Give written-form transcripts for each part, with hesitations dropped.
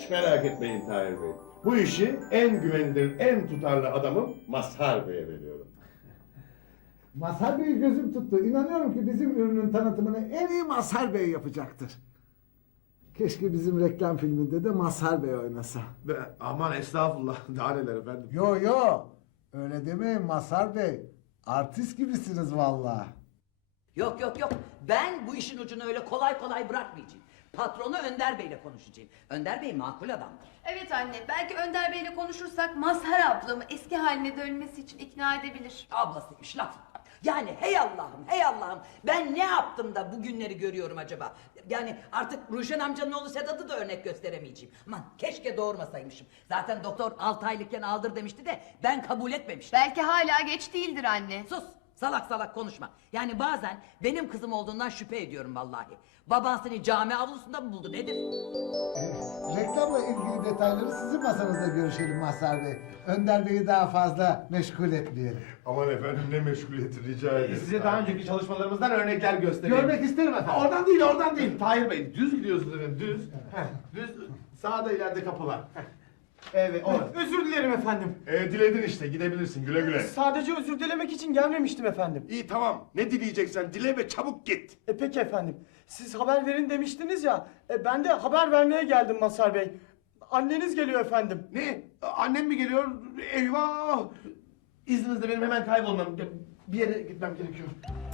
Hiç merak etmeyin Tahir Bey. Bu işi en güvenilir, en tutarlı adamım Mazhar Bey'e veriyorum. Mazhar Bey'i gözüm tuttu. İnanıyorum ki bizim ürünün tanıtımını en iyi Mazhar Bey yapacaktır. Keşke bizim reklam filminde de Mazhar Bey oynasa. Aman estağfurullah. Daha neler efendim. Yo yo. Öyle demeyin Mazhar Bey. Artist gibisiniz vallahi. Yok yok yok. Ben bu işin ucunu öyle kolay kolay bırakmayacağım. Patronu Önder Bey'le konuşacağım. Önder Bey makul adamdır. Evet anne, belki Önder Bey'le konuşursak Mazhar ablamı eski haline dönmesi için ikna edebilir. Ablasıymış laf. Yani hey Allah'ım, hey Allah'ım. Ben ne yaptım da bu günleri görüyorum acaba? Yani artık Ruşen amcanın oğlu Sedat'ı da örnek gösteremeyeceğim. Aman keşke doğurmasaymışım. Zaten doktor 6 aylıkken aldır demişti de ben kabul etmemiştim. Belki hala geç değildir anne. Sus! Salak salak konuşma. Yani bazen benim kızım olduğundan şüphe ediyorum vallahi. Baban seni cami avlusunda mı buldu nedir? Reklamla ilgili detayları sizin masanızda görüşelim Mazhar Bey. Önder Bey'i daha fazla meşgul etmeyelim. Aman efendim ne meşguliyeti rica ederim. Size daha önceki çalışmalarımızdan örnekler göstereyim. Görmek isterim efendim. Oradan değil. Tahir Bey, düz gidiyorsunuz efendim, düz. Düz, sağda ileride kapılar. Evet, orası. Özür dilerim efendim. Diledin işte gidebilirsin güle güle. Sadece özür dilemek için gelmemiştim efendim. İyi tamam, ne dileyeceksen dile ve çabuk git. Peki efendim. Siz haber verin demiştiniz ya. Ben de haber vermeye geldim Mazhar Bey. Anneniz geliyor efendim. Ne? Annem mi geliyor? Eyvah! İzninizle benim hemen kaybolmam. Bir yere gitmem gerekiyor.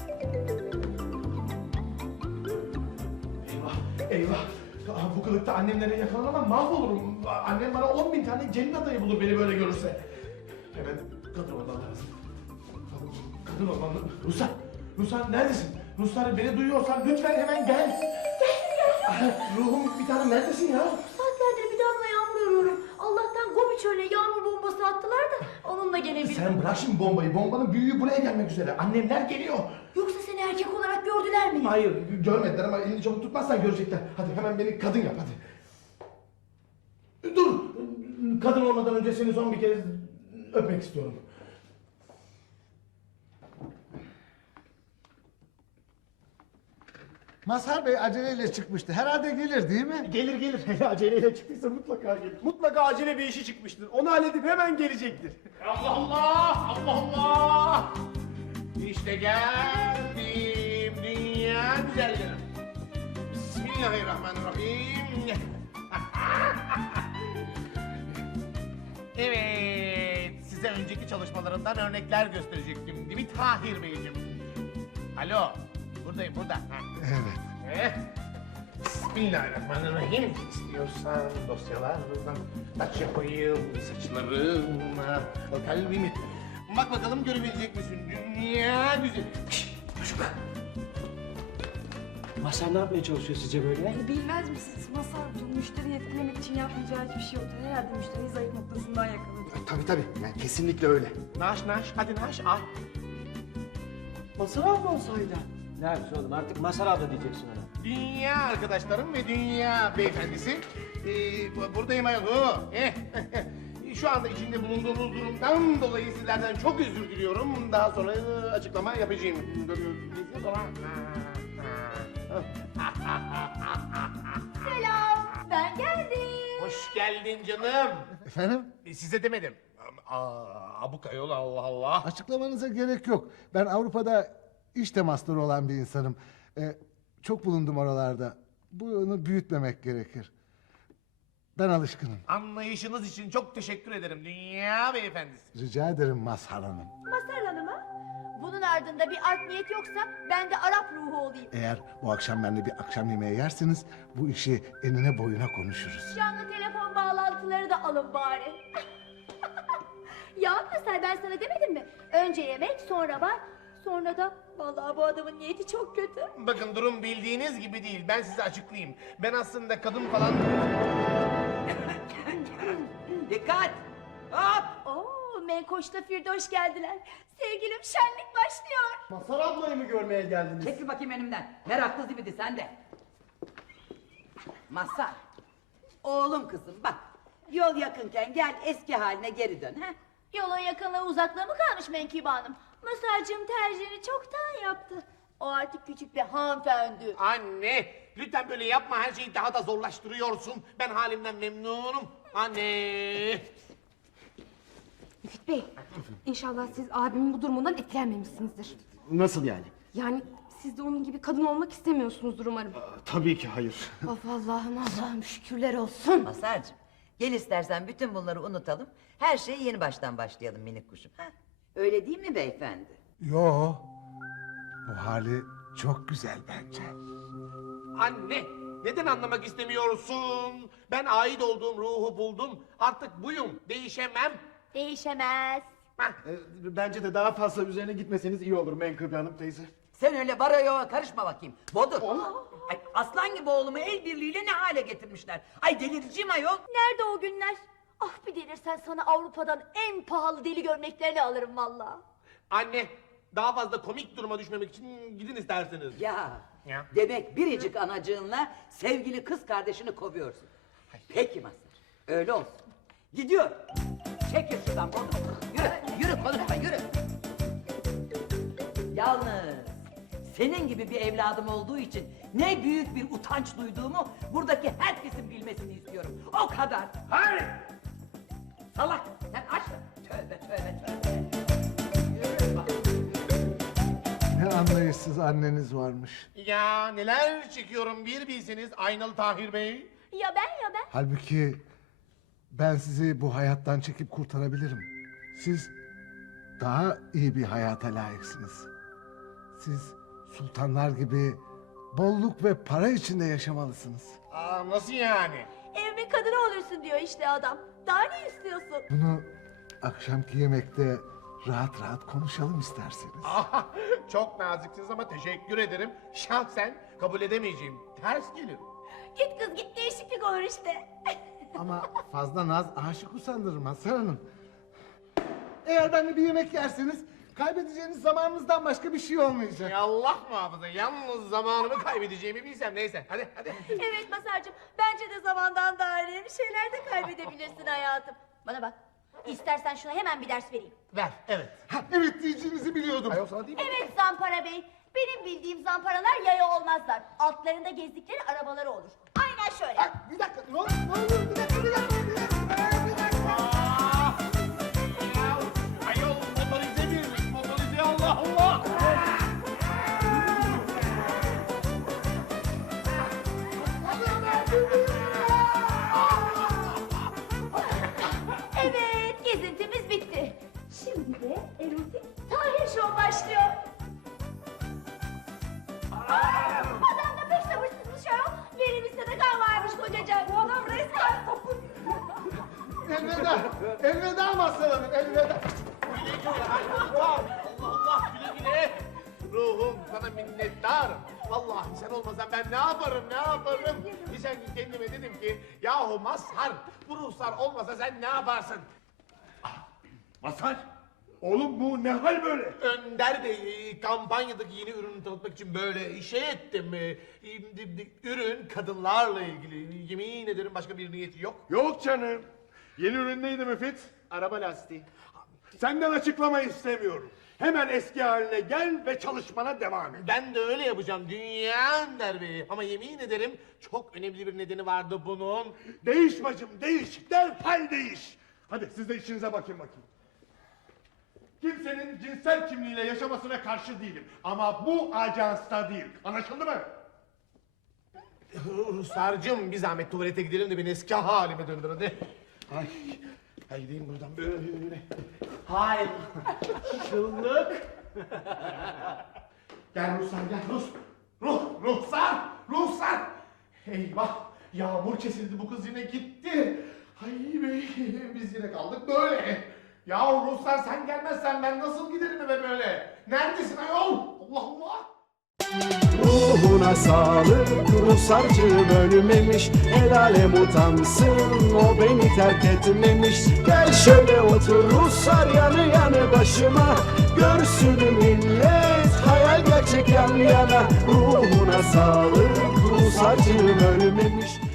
Eyvah, eyvah. Bu kılıkta annemlere yakalanamam, mahvolurum. Annem bana 10.000 tane gelin adayı bulur beni böyle görürse. Hemen kadın olmam lazım. Kadın olmam lazım. Ruslar neredesin? Ruslar beni duyuyorsan lütfen hemen gel. Ruhum bir tanem neredesin ya? Saatlerdir bir damla yağmur arıyorum. Allah'tan Gobi çölüne yağmur bombası attılar da onunla gelebildim. Sen bırak şimdi bombayı. Bombanın büyüğü buraya gelmek üzere. Annemler geliyor. Yoksa seni erkek olarak gördüler mi? Hayır görmediler ama elini çabuk tutmazsan görecekler. Hadi hemen beni kadın yap hadi. Dur. Kadın olmadan önce seni son bir kez öpmek istiyorum. Mazhar Bey aceleyle çıkmıştı. Herhalde gelir değil mi? Gelir. Hele aceleyle çıktıysa mutlaka gelir. Mutlaka acele bir işi çıkmıştır. Onu halledip hemen gelecektir. Allah Allah! Allah Allah! İşte geldim dünya güzellerim. Bismillahirrahmanirrahim. Evet, size önceki çalışmalarımdan örnekler gösterecektim değil mi Tahir Beyciğim? Alo, buradayım burada. Evet. Bismillahirrahmanirrahim. İstiyorsan dosyalardan taç yapayım saçlarına, kalbimi. Bak bakalım görebilecek misin? Dünya güzel. Çocuklar. Mazhar ne yapmaya çalışıyor sizce böyle? Bilmez misiniz? Masal müşteriyi etkilemek için yapmayacağı hiçbir şey yoktu. Herhalde müşteriyi zayıf noktasından yakaladı. Tabii yani kesinlikle öyle. Naş hadi naş al. Mazhar abla olsaydı. Ne yapıyorsun oğlum artık Mazhar abla diyeceksin ona. Dünya arkadaşlarım ve dünya beyefendisi. Buradayım ayol. Şu anda içinde bulunduğumuz durumdan dolayı sizlerden çok özür diliyorum. Daha sonra açıklama yapacağım. Selam, ben geldim. Hoş geldin canım. Efendim? Size demedim. Abuk ayol Allah Allah. Açıklamanıza gerek yok. Ben Avrupa'da iş temasları olan bir insanım. Çok bulundum oralarda. Bunu büyütmemek gerekir. Ben alışkınım. Anlayışınız için çok teşekkür ederim dünya beyefendisi. Rica ederim Mazhar Hanım. Mazhar Hanım'a? Bunun ardında bir art niyet yoksa ben de Arap ruhu olayım. Eğer bu akşam benimle bir akşam yemeği yerseniz bu işi enine boyuna konuşuruz. Canlı telefon bağlantıları da alın bari. Ya Mazhar ben sana demedim mi? Önce yemek sonra bar sonra da vallahi bu adamın niyeti çok kötü. Bakın durum bildiğiniz gibi değil. Ben size açıklayayım. Ben aslında kadın falan... Dikkat! Hop! Oo, Menkoş'la Firdoş geldiler. Sevgilim şenlik başlıyor. Mazhar ablayı mı görmeye geldiniz? Çekil bakayım önümden. Meraklı zibidi sen de. Mazhar. Oğlum kızım bak. Yol yakınken gel eski haline geri dön. Ha? Yolun yakınlığı uzaklığı mı kalmış Menkibe Hanım? Mazhar'cığım tercihini çoktan yaptı. O artık küçük bir hanımefendi. Anne, lütfen böyle yapma. Her şeyi daha da zorlaştırıyorsun. Ben halimden memnunum. Anne. Müfit Bey, inşallah siz abimin bu durumundan etkilenmemişsinizdir. Nasıl yani? Yani siz de onun gibi kadın olmak istemiyorsunuzdur umarım. Tabii ki hayır. Of Allah'ım şükürler olsun. Masarcığım, gel istersen bütün bunları unutalım. Her şeye yeni baştan başlayalım minik kuşum. Ha? Öyle değil mi beyefendi? Yo, bu hali çok güzel bence. Anne, neden anlamak istemiyorsun? Ben ait olduğum ruhu buldum. Artık buyum, değişemem. Değişemez. Hah. Bence de daha fazla üzerine gitmeseniz iyi olur Menkıbe Hanım teyze. Sen öyle baroya karışma bakayım. Bodur. Ay, aslan gibi oğlumu el birliğiyle ne hale getirmişler. Ay delireceğim ayol. Nerede o günler? Ah bir delirsen sana Avrupa'dan en pahalı deli gömleklerini alırım valla. Anne, daha fazla komik duruma düşmemek için gidin isterseniz. Ya, Ya. demek biricik anacığınla sevgili kız kardeşini kovuyorsun. Peki Mazhar, öyle olsun. Gidiyor. Çekil şuradan Bodur. Yürü konuşma yürü. Yalnız senin gibi bir evladım olduğu için ne büyük bir utanç duyduğumu buradaki herkesin bilmesini istiyorum. O kadar. Hayır. Salak sen aç. Tövbe tövbe tövbe. Yürü bak. Ne anlayışsız anneniz varmış. Ya neler çekiyorum bir bilseniz Aynalı Tahir Bey. Ya ben. Halbuki ben sizi bu hayattan çekip kurtarabilirim. Siz daha iyi bir hayata layıksınız. Siz sultanlar gibi bolluk ve para içinde yaşamalısınız. Aa, nasıl yani? Evimin kadını olursun diyor işte adam. Daha ne istiyorsun? Bunu akşamki yemekte rahat rahat konuşalım isterseniz. Aha, çok naziksiniz ama teşekkür ederim. Şahsen kabul edemeyeceğim. Ters gelir. Git kız git değişiklik olur işte. Ama fazla naz aşık usandırır Mazhar Hanım. Eğer benimle bir yemek yerseniz kaybedeceğiniz zamanınızdan başka bir şey olmayacak. Ya Allah muhafaza, yalnız zamanımı kaybedeceğimi bilsem. Neyse, hadi. Evet Masarcığım bence de zamandan daha önemli şeyler de kaybedebilirsin hayatım. Bana bak. İstersen şuna hemen bir ders vereyim. Ver, evet. Ha, evet diyeceğinizi biliyordum. Ayol sana değil mi? Evet Zampara Bey. Benim bildiğim zamparalar yaya olmazlar. Altlarında gezdikleri arabaları olur. Aynen şöyle. Ha, bir dakika, ne olur, bir dakika. Ayol motorize birmiş, motorize Allah Allah. Evet, gezintimiz bitti. Şimdi de erotik Tahir Show başlıyor. Adam da pek sabırsızmış ya. Verimizde de kan varmış kocacığım. Bu adam resmen sapık. Elveda Mazhar Hanım, elveda. Güle güle Allah Allah güle güle. Ruhum sana minnettarım. Vallahi sen olmasan ben ne yaparım? Geçen gün kendime dedim ki yahu Mazhar bu ruhsar olmasa sen ne yaparsın? Mazhar, oğlum bu ne hal böyle? Önder Bey kampanyadaki yeni ürünü tanıtmak için böyle şey ettim. Ürün kadınlarla ilgili. Yemin ederim başka bir niyeti yok. Yok canım. Yeni ürün neydi Müfit? Araba lastiği. Senden açıklama istemiyorum. Hemen eski haline gel ve çalışmana devam et. Ben de öyle yapacağım Dünya Önder Bey. Ama yemin ederim çok önemli bir nedeni vardı bunun. Değiş bacım, değiş. Derhal değiş. Hadi siz de işinize bakın. Kimsenin cinsel kimliğiyle yaşamasına karşı değilim. Ama bu ajansta değil. Anlaşıldı mı? Ruslarcığım bir zahmet tuvalete gidelim de beni eski halime döndür hadi. Ay gideyim buradan böyle. Hayır. Şıllık. Gel Ruslar gel Ruhsar. Eyvah yağmur kesildi bu kız yine gitti. Ay bey biz yine kaldık böyle. Ya Ruslar sen gelmezsen ben nasıl giderim eve böyle? Neredesin ayol? Allah Allah. Ruhuna sağlık, Rusarcığım ölmemiş. El alem utansın, o beni terk etmemiş. Gel şöyle otur Ruslar yanı yanı başıma. Görsün millet, hayal gerçek yan yana. Ruhuna sağlık, Rusarcığım ölmemiş.